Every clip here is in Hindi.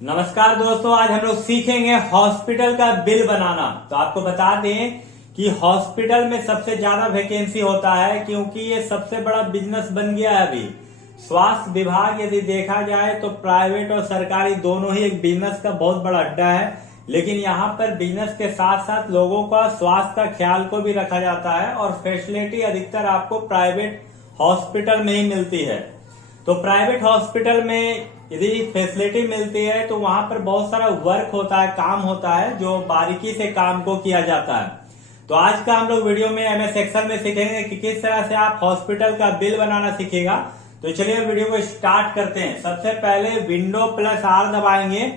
नमस्कार दोस्तों, आज हम लोग सीखेंगे हॉस्पिटल का बिल बनाना। तो आपको बता दें कि हॉस्पिटल में सबसे ज्यादा वैकेंसी होता है क्योंकि ये सबसे बड़ा बिजनेस बन गया है अभी। स्वास्थ्य विभाग यदि देखा जाए तो प्राइवेट और सरकारी दोनों ही एक बिजनेस का बहुत बड़ा अड्डा है, लेकिन यहाँ पर बिजनेस के साथ साथ लोगों का स्वास्थ्य का ख्याल को भी रखा जाता है और फैसिलिटी अधिकतर आपको प्राइवेट हॉस्पिटल में ही मिलती है। तो प्राइवेट हॉस्पिटल में यदि फैसिलिटी मिलती है तो वहां पर बहुत सारा वर्क होता है, काम होता है, जो बारीकी से काम को किया जाता है। तो आज का हम लोग वीडियो में एमएस एक्सेल में सीखेंगे कि किस तरह से आप हॉस्पिटल का बिल बनाना सीखेगा। तो चलिए वीडियो को स्टार्ट करते हैं। सबसे पहले विंडो प्लस आर दबाएंगे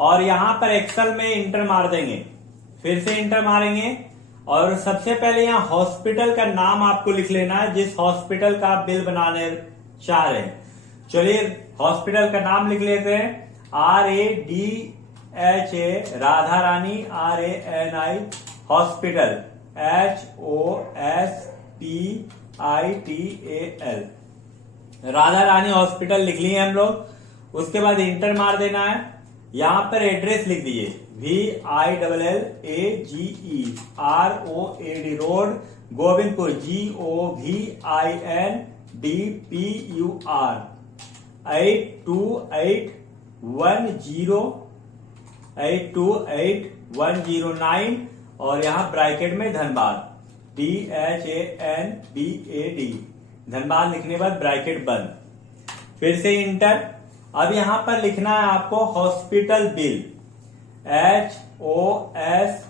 और यहाँ पर एक्सेल में इंटर मार देंगे, फिर से इंटर मारेंगे और सबसे पहले यहाँ हॉस्पिटल का नाम आपको लिख लेना है जिस हॉस्पिटल का आप बिल बनाने चाह रहे हैं। चलिए हॉस्पिटल का नाम लिख लेते हैं, RADHA Radha Rani, RANI hospital, HOSPITAL Radha Rani hospital लिख लिए हम लोग। उसके बाद इंटर मार देना है। यहाँ पर एड्रेस लिख दीजिए, VILLAGE रोड गोविंदपुर, GOVINDPUR 828109 और यहाँ ब्रैकेट में धनबाद, DHANBAD धनबाद लिखने के बाद ब्रैकेट बंद, फिर से इंटर। अब यहाँ पर लिखना है आपको hospital bill, HOSPITAL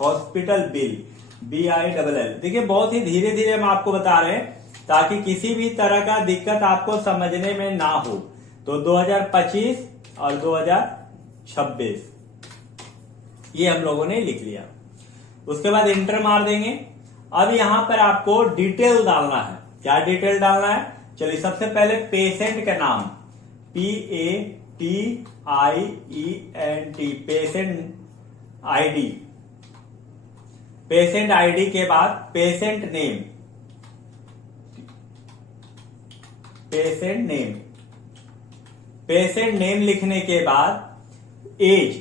hospital bill BILL। देखिए बहुत ही धीरे धीरे हम आपको बता रहे हैं ताकि किसी भी तरह का दिक्कत आपको समझने में ना हो। तो 2025 और 2026 ये हम लोगों ने लिख लिया। उसके बाद इंटर मार देंगे। अब यहाँ पर आपको डिटेल डालना है। क्या डिटेल डालना है? चलिए सबसे पहले पेशेंट का नाम, PATIENT patient ID, patient ID के बाद patient name, patient name, patient name लिखने के बाद एज,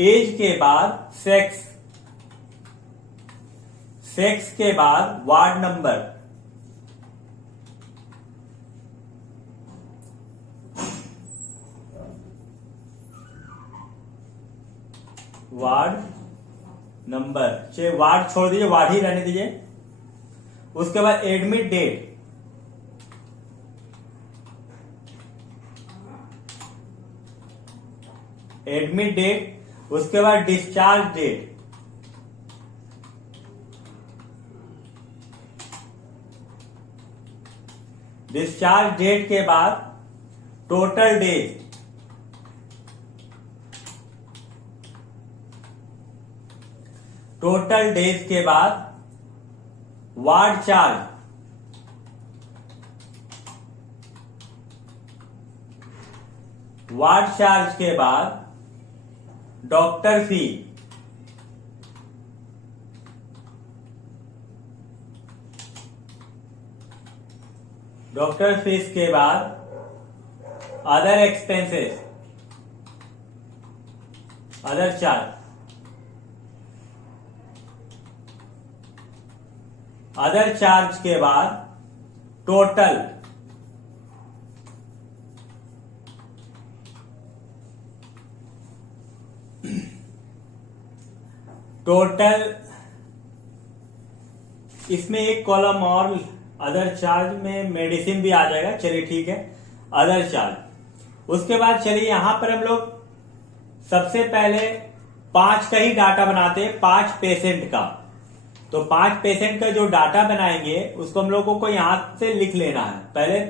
एज के बाद सेक्स, सेक्स के बाद वार्ड नंबर, वार्ड नंबर, चाहे वार्ड छोड़ दीजिए, वार्ड ही रहने दीजिए। उसके बाद एडमिट डेट, एडमिट डेट। उसके बाद डिस्चार्ज डेट, डिस्चार्ज डेट के बाद टोटल डेज, टोटल डेज के बाद वार्ड चार्ज, वार्ड चार्ज के बाद डॉक्टर फी, डॉक्टर फीस के बाद other expenses, other charge, other charge के बाद टोटल, टोटल। इसमें एक कॉलम और अदर चार्ज में मेडिसिन भी आ जाएगा। चलिए ठीक है, अदर चार्ज। उसके बाद चलिए यहां पर हम लोग सबसे पहले 5 का ही डाटा बनाते हैं, 5 पेशेंट का। तो 5 पेशेंट का जो डाटा बनाएंगे उसको हम लोगों को यहां से लिख लेना है। पहले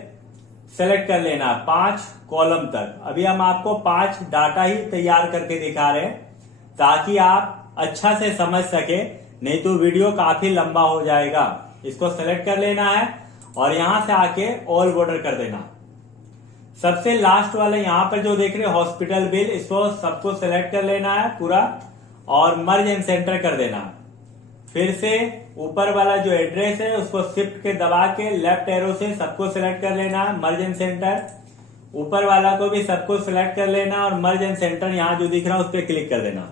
सेलेक्ट कर लेना है 5 कॉलम तक। अभी हम आपको 5 डाटा ही तैयार करके दिखा रहे हैं ताकि आप अच्छा से समझ सके, नहीं तो वीडियो काफी लंबा हो जाएगा। इसको सेलेक्ट कर लेना है और यहां से आके ऑल बॉर्डर कर देना। सबसे लास्ट वाले यहां पर जो देख रहे हैं हॉस्पिटल बिल, इसको सबको सेलेक्ट कर लेना है पूरा और मर्ज एंड सेंटर कर देना। फिर से ऊपर वाला जो एड्रेस है उसको शिफ्ट के दबा के लेफ्ट एरो से सबको सिलेक्ट कर लेना है, मर्ज एंड सेंटर। ऊपर वाला को भी सबको सिलेक्ट कर लेना और मर्ज एंड सेंटर यहां जो दिख रहा है उस पर क्लिक कर देना।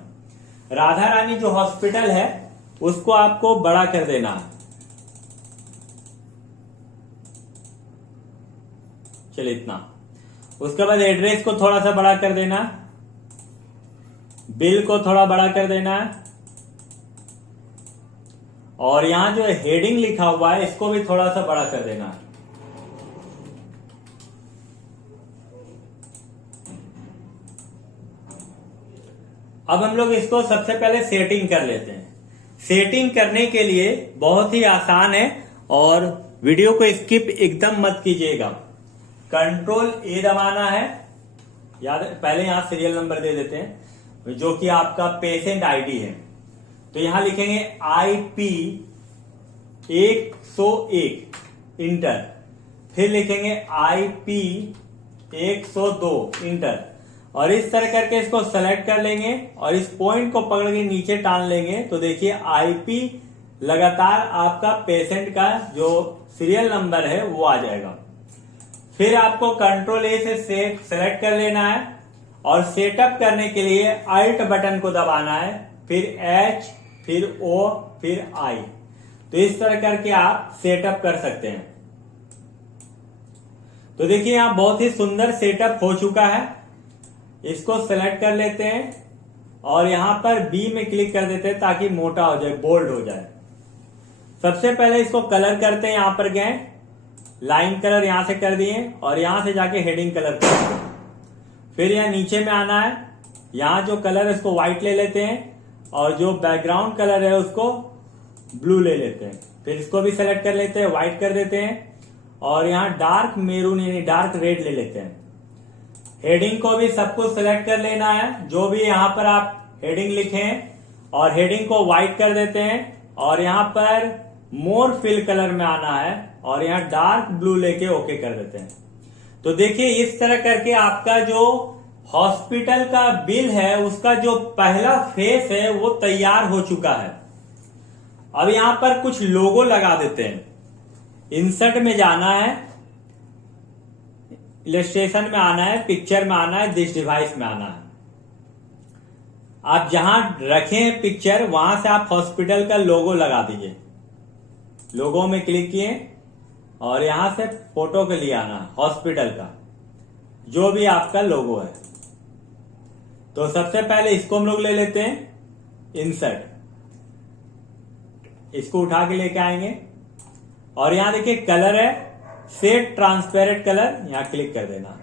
राधा रानी जो हॉस्पिटल है उसको आपको बड़ा कर देना है। चलिए इतना। उसके बाद एड्रेस को थोड़ा सा बड़ा कर देना, बिल को थोड़ा बड़ा कर देना है, और यहां जो हेडिंग लिखा हुआ है इसको भी थोड़ा सा बड़ा कर देना है। अब हम लोग इसको सबसे पहले सेटिंग कर लेते हैं। सेटिंग करने के लिए बहुत ही आसान है और वीडियो को स्किप एकदम मत कीजिएगा। कंट्रोल ए दबाना है, याद पहले यहां सीरियल नंबर दे देते हैं जो कि आपका पेशेंट आईडी है। तो यहां लिखेंगे IP 101 इंटर, फिर लिखेंगे IP 102 इंटर, और इस तरह करके इसको सेलेक्ट कर लेंगे और इस पॉइंट को पकड़ के नीचे टान लेंगे। तो देखिए IP लगातार आपका पेशेंट का जो सीरियल नंबर है वो आ जाएगा। फिर आपको कंट्रोल ए से सेलेक्ट कर लेना है और सेटअप करने के लिए अल्ट बटन को दबाना है, फिर H, फिर O, फिर I। तो इस तरह करके आप सेटअप कर सकते हैं। तो देखिए यहां बहुत ही सुंदर सेटअप हो चुका है। इसको सेलेक्ट कर लेते हैं और यहां पर B में क्लिक कर देते हैं ताकि मोटा हो जाए, बोल्ड हो जाए। सबसे पहले इसको कलर करते हैं। यहां पर गए, लाइन कलर यहां से कर दिए और यहां से जाके हेडिंग कलर कर दिए। फिर यहां नीचे में आना है, यहां जो कलर है उसको व्हाइट ले लेते हैं और जो बैकग्राउंड कलर है उसको ब्लू ले लेते हैं। फिर इसको भी सेलेक्ट कर लेते हैं, व्हाइट कर देते हैं और यहां डार्क मेरून यानी डार्क रेड ले लेते हैं। हेडिंग को भी सबको सिलेक्ट कर लेना है, जो भी यहां पर आप हेडिंग लिखें, और हेडिंग को व्हाइट कर देते हैं और यहां पर मोर फिल कलर में आना है और यहां डार्क ब्लू लेके ओके कर देते हैं। तो देखिए इस तरह करके आपका जो हॉस्पिटल का बिल है उसका जो पहला फेस है वो तैयार हो चुका है। अब यहां पर कुछ लोगो लगा देते हैं। इंसर्ट में जाना है, इलस्ट्रेशन में आना है, पिक्चर में आना है, दिस डिवाइस में आना है। आप जहां रखें पिक्चर वहां से आप हॉस्पिटल का लोगो लगा दीजिए। लोगो में क्लिक किए और यहां से फोटो के लिए आना हॉस्पिटल का जो भी आपका लोगो है। तो सबसे पहले इसको हम लोग ले लेते हैं इंसर्ट, इसको उठा के लेके आएंगे और यहां देखिए कलर है सेट ट्रांसपेरेंट कलर, यहां क्लिक कर देना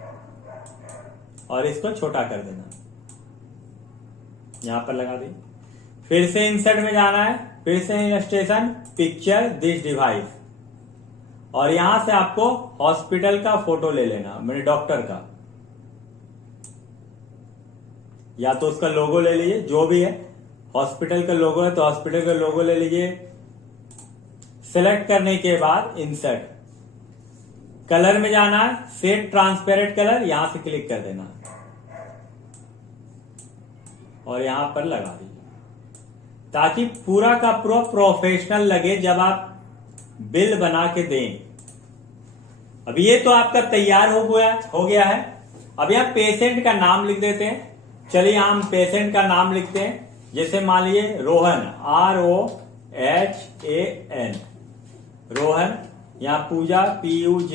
और इसको छोटा कर देना, यहां पर लगा दी। फिर से इंसर्ट में जाना है, फिर से इलस्ट्रेशन, पिक्चर, दिस डिवाइस, और यहां से आपको हॉस्पिटल का फोटो ले लेना, मेरे डॉक्टर का, या तो उसका लोगो ले लीजिए, जो भी है हॉस्पिटल का लोगो है तो हॉस्पिटल का लोगो ले लीजिए। सिलेक्ट करने के बाद इंसर्ट, कलर में जाना है, सेट ट्रांसपेरेंट कलर, यहां से क्लिक कर देना और यहां पर लगा दीजिए ताकि पूरा का पूरा प्रोफेशनल लगे जब आप बिल बना के दें। अब ये तो आपका तैयार हो गया है। अब यहां पेशेंट का नाम लिख देते हैं। चलिए हम पेशेंट का नाम लिखते हैं, जैसे मान लीजिए रोहन, ROHAN, रोहन। यहाँ पूजा, PUJ,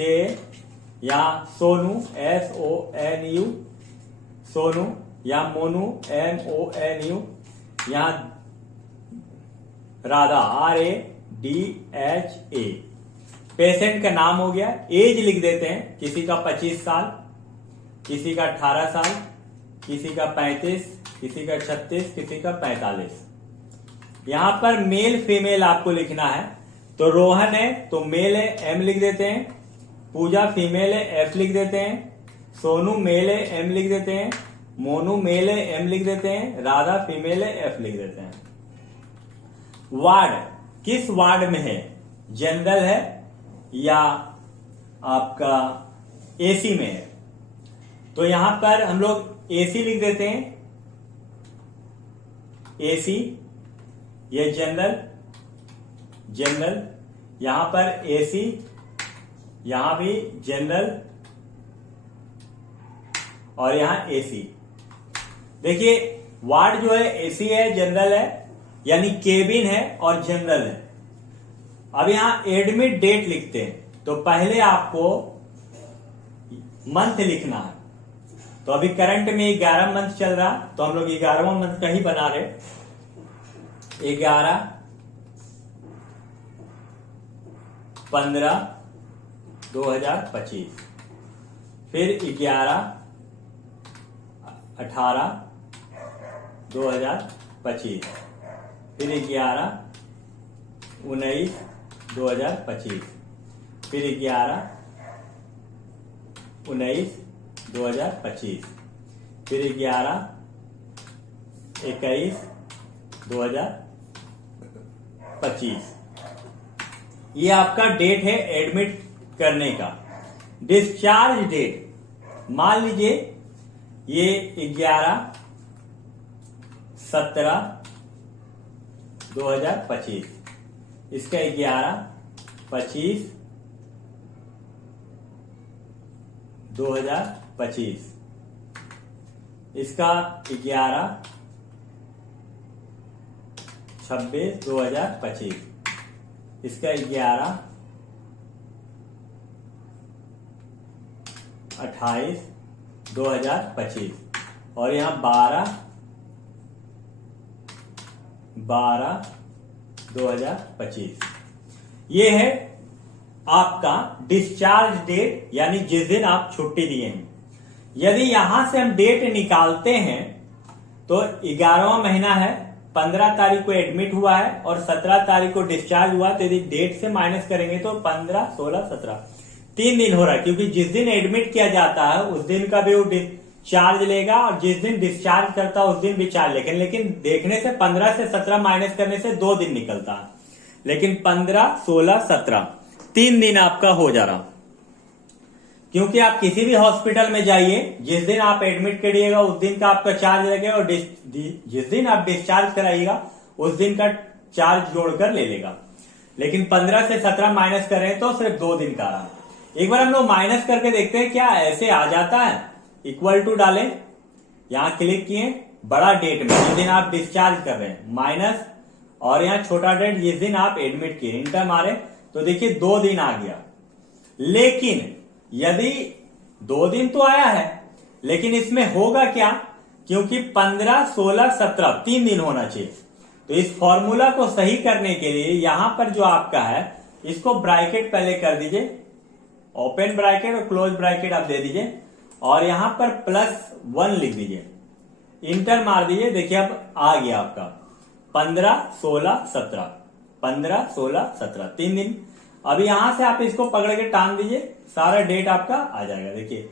यहाँ सोनू, SONU, सोनू, यहाँ मोनू, MONU, यहाँ राधा, RADHA। पेशेंट का नाम हो गया। एज लिख देते हैं, किसी का 25 साल, किसी का 18 साल, किसी का 35, किसी का 36, किसी का 45। यहां पर मेल फीमेल आपको लिखना है। तो रोहन है तो मेल है, M लिख देते हैं। पूजा फीमेल है, F लिख देते हैं। सोनू मेल है, M लिख देते हैं। मोनू मेल है, M लिख देते हैं। राधा फीमेल है, F लिख देते हैं। वार्ड, किस वार्ड में है, जनरल है या आपका AC में है, तो यहां पर हम लोग AC लिख देते हैं। AC, ये जनरल, जनरल, यहां पर एसी, यहां भी जनरल और यहां एसी। देखिए वार्ड जो है एसी है, जनरल है, यानी केबिन है और जनरल है। अब यहां एडमिट डेट लिखते हैं तो पहले आपको मंथ लिखना है। तो अभी करंट में 11 मंथ चल रहा, तो हम लोग 11वां मंथ का ही बना रहे। 11/15/2025, फिर 11/18/2025, फिर 11/19/2025, फिर 11/19/2025, फिर 11/21/2025। ये आपका डेट है एडमिट करने का। डिस्चार्ज डेट मान लीजिए ये 11/17/2025, इसका 11/25/2025, इसका 11/26/2025, इसका 11/28/2025 और यहां 12/12/2025। ये है आपका डिस्चार्ज डेट, यानी जिस दिन आप छुट्टी दिए हैं। यदि यहां से हम डेट निकालते हैं तो 11वां महीना है, 15 तारीख को एडमिट हुआ है और 17 तारीख को डिस्चार्ज हुआ। तो यदि डेट से माइनस करेंगे तो 15, 16, 17 3 दिन हो रहा है, क्योंकि जिस दिन एडमिट किया जाता है उस दिन का भी वो चार्ज लेगा और जिस दिन डिस्चार्ज करता है उस दिन भी चार्ज लेगा। लेकिन देखने से 15 से 17 माइनस करने से 2 दिन निकलता है, लेकिन 15, 16, 17 3 दिन आपका हो जा रहा। क्योंकि आप किसी भी हॉस्पिटल में जाइए, जिस दिन आप एडमिट करिएगा उस दिन का आपका चार्ज लगेगा और जिस दिन आप डिस्चार्ज कराइएगा उस दिन का चार्ज जोड़कर ले लेगा। लेकिन 15 से 17 माइनस कर रहे हैं तो सिर्फ 2 दिन का रहा। एक बार हम लोग माइनस करके देखते हैं क्या ऐसे आ जाता है। इक्वल टू डालें, यहां क्लिक किए, बड़ा डेट में जिस दिन आप डिस्चार्ज कर रहे हैं माइनस, और यहां छोटा डेट जिस दिन आप एडमिट किए, इंटर मारे तो देखिए 2 दिन आ गया। लेकिन यदि 2 दिन तो आया है, लेकिन इसमें होगा क्या, क्योंकि 15, 16, 17 3 दिन होना चाहिए। तो इस फॉर्मूला को सही करने के लिए यहां पर जो आपका है इसको ब्रैकेट पहले कर दीजिए, ओपन ब्रैकेट और क्लोज ब्रैकेट आप दे दीजिए और यहां पर +1 लिख दीजिए, इंटर मार दीजिए। देखिए अब आ गया आपका 15, 16, 17, 15, 16, 17 3 दिन। अब यहां से आप इसको पकड़ के टांग दीजिए, सारा डेट आपका आ जाएगा। देखिए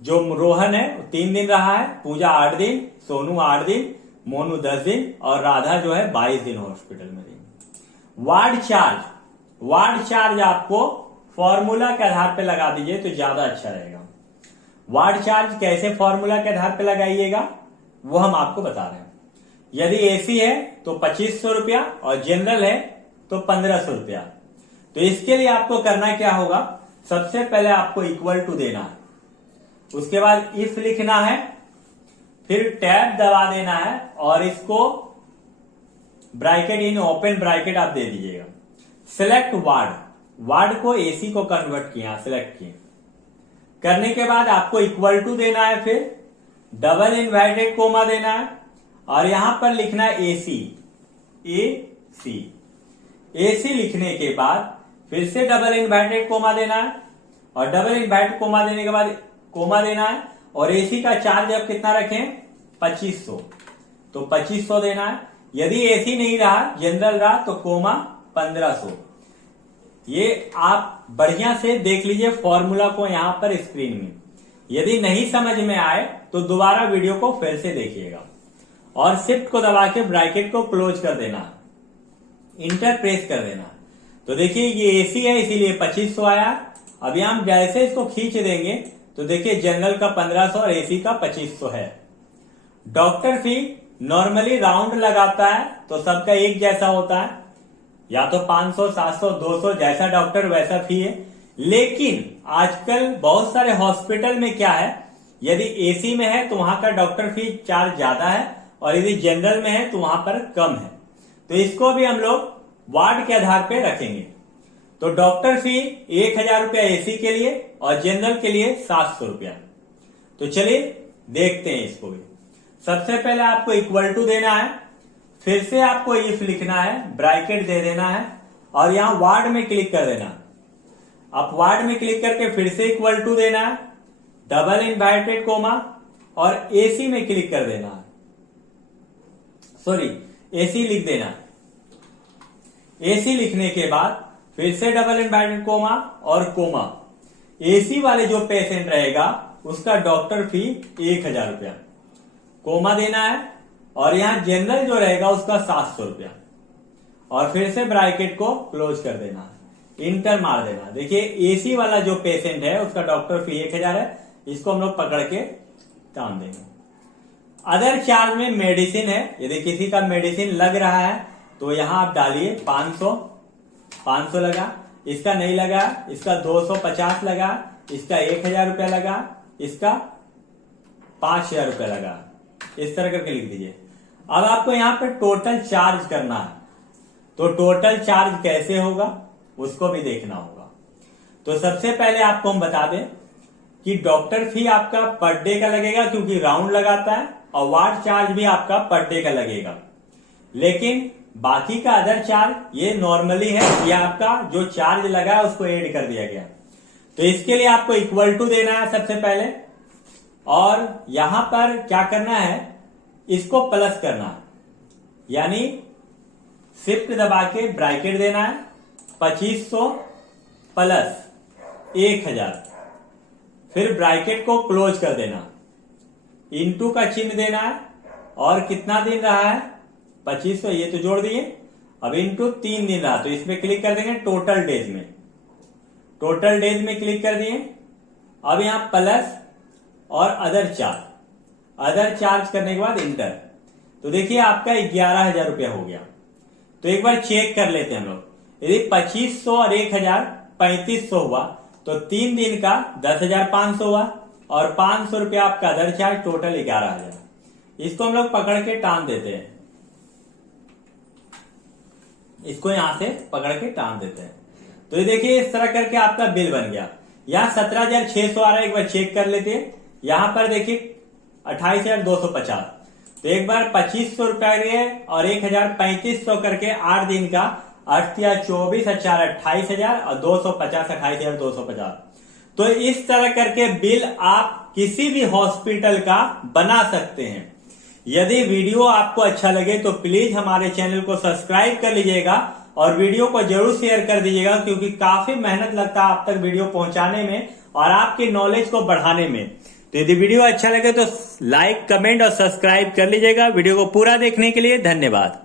जो रोहन है 3 दिन रहा है, पूजा 8 दिन, सोनू 8 दिन, मोनू 10 दिन और राधा जो है 22 दिन हॉस्पिटल में रही। वार्ड चार्ज आपको फॉर्मूला के आधार पे लगा दीजिए तो ज्यादा अच्छा रहेगा। वार्ड चार्ज कैसे फॉर्मूला के आधार पे लगाइएगा वो हम आपको बता रहे हैं। यदि एसी है तो 2500 रुपया और जनरल है तो 1500 रुपया। तो इसके लिए आपको करना क्या होगा, सबसे पहले आपको इक्वल टू देना है, उसके बाद इफ लिखना है, फिर टैब दबा देना है और इसको ब्रैकेट इन ओपन ब्रैकेट आप दे दीजिएगा। सिलेक्ट वार्ड को एसी को कन्वर्ट किया, सिलेक्ट किए, करने के बाद आपको इक्वल टू देना है, फिर डबल इन्वर्टेड कोमा देना है और यहां पर लिखना है एसी लिखने के बाद फिर से डबल इन्वर्टेड कोमा देना है और डबल इन्वर्टेड कोमा देने के बाद कोमा देना है और एसी का चार्ज अब कितना रखें 2500, तो 2500 देना है। यदि एसी नहीं रहा, जनरल रहा तो कोमा 1500। ये आप बढ़िया से देख लीजिए फॉर्मूला को यहां पर स्क्रीन में। यदि नहीं समझ में आए तो दोबारा वीडियो को फिर से देखिएगा और शिफ्ट को दबा के ब्रैकेट को क्लोज कर देना, इंटर प्रेस कर देना। तो देखिए ये एसी है इसीलिए 2500 आया। अभी हम जैसे इसको खींच देंगे तो देखिए जनरल का 1500 और एसी का 2500 है। डॉक्टर फी नॉर्मली राउंड लगाता है तो सबका एक जैसा होता है, या तो 500, 700, 200 जैसा डॉक्टर वैसा फी है। लेकिन आजकल बहुत सारे हॉस्पिटल में क्या है, यदि एसी में है तो वहां का डॉक्टर फी चार्ज ज्यादा है, और यदि जनरल में है तो वहां पर कम है। तो इसको भी हम लोग वार्ड के आधार पे रखेंगे। तो डॉक्टर फी 1000 रुपया एसी के लिए और जनरल के लिए 700 रुपया। तो चलिए देखते हैं इसको भी। सबसे पहले आपको इक्वल टू देना है, फिर से आपको इफ लिखना है, ब्रैकेट दे देना है और यहां वार्ड में क्लिक कर देना। आप वार्ड में क्लिक करके फिर से इक्वल टू देना है, डबल इनवर्टेड कोमा और एसी में क्लिक कर देना है, सॉरी एसी लिख देना। एसी लिखने के बाद फिर से डबल इनवर्टेड कोमा और कोमा। एसी वाले जो पेशेंट रहेगा उसका डॉक्टर फी 1000 रुपया, कोमा देना है और यहां जनरल जो रहेगा उसका 700 रुपया और फिर से ब्रैकेट को क्लोज कर देना है, इंटर मार देना। देखिए एसी वाला जो पेशेंट है उसका डॉक्टर फी 1000 है, इसको हम लोग पकड़ के टान देंगे। अदर चार्ज में मेडिसिन है, यदि किसी का मेडिसिन लग रहा है तो यहां आप डालिए 500 लगा, इसका नहीं लगा, इसका 250 लगा, इसका 1000 रुपया लगा, इसका 5000 रुपया लगा, इस तरह करके लिख दीजिए। अब आपको यहां पर टोटल चार्ज करना है, तो टोटल चार्ज कैसे होगा उसको भी देखना होगा। तो सबसे पहले आपको हम बता दें कि डॉक्टर फी आपका पर डे का लगेगा क्योंकि राउंड लगाता है, और वार्ड चार्ज भी आपका पर डे का लगेगा। लेकिन बाकी का अदर चार्ज ये नॉर्मली है, ये आपका जो चार्ज लगा है उसको ऐड कर दिया गया। तो इसके लिए आपको इक्वल टू देना है सबसे पहले, और यहां पर क्या करना है, इसको प्लस करना है, यानी शिफ्ट दबा के ब्रैकेट देना है, 2500 प्लस 1000, फिर ब्रैकेट को क्लोज कर देना, इनटू का चिन्ह देना है, और कितना दिन रहा है 2500, ये तो जोड़ दिए। अब इनटू 3 दिन रहा तो इसमें क्लिक कर देंगे टोटल डेज में, टोटल डेज में क्लिक कर दिए। अब यहां प्लस और अदर चार्ज करने के बाद इंटर। तो देखिए आपका 11000 रुपया हो गया। तो एक बार चेक कर लेते हैं हम लोग, यदि 2500 और 1000 3500 हुआ तो 3 दिन का 10,500 हुआ, और 500 रुपया आपका अदर चार्ज, टोटल 11000। इसको हम लोग पकड़ के टान देते हैं, इसको यहां से पकड़ के टान देते हैं। तो ये देखिए इस तरह करके आपका बिल बन गया। यहां 17,600 आ रहा है, एक बार चेक कर लेते हैं। यहां पर देखिए 28,250, तो एक बार 2500 रुपया और 1000 3500 करके 8 दिन का 8 या 24 4 28,000 और 250 28,250। तो इस तरह करके बिल आप किसी भी हॉस्पिटल का बना सकते हैं। यदि वीडियो आपको अच्छा लगे तो प्लीज हमारे चैनल को सब्सक्राइब कर लीजिएगा और वीडियो को जरूर शेयर कर दीजिएगा, क्योंकि काफी मेहनत लगता है आप तक वीडियो पहुंचाने में और आपके नॉलेज को बढ़ाने में। तो यदि वीडियो अच्छा लगे तो लाइक, कमेंट और सब्सक्राइब कर लीजिएगा। वीडियो को पूरा देखने के लिए धन्यवाद।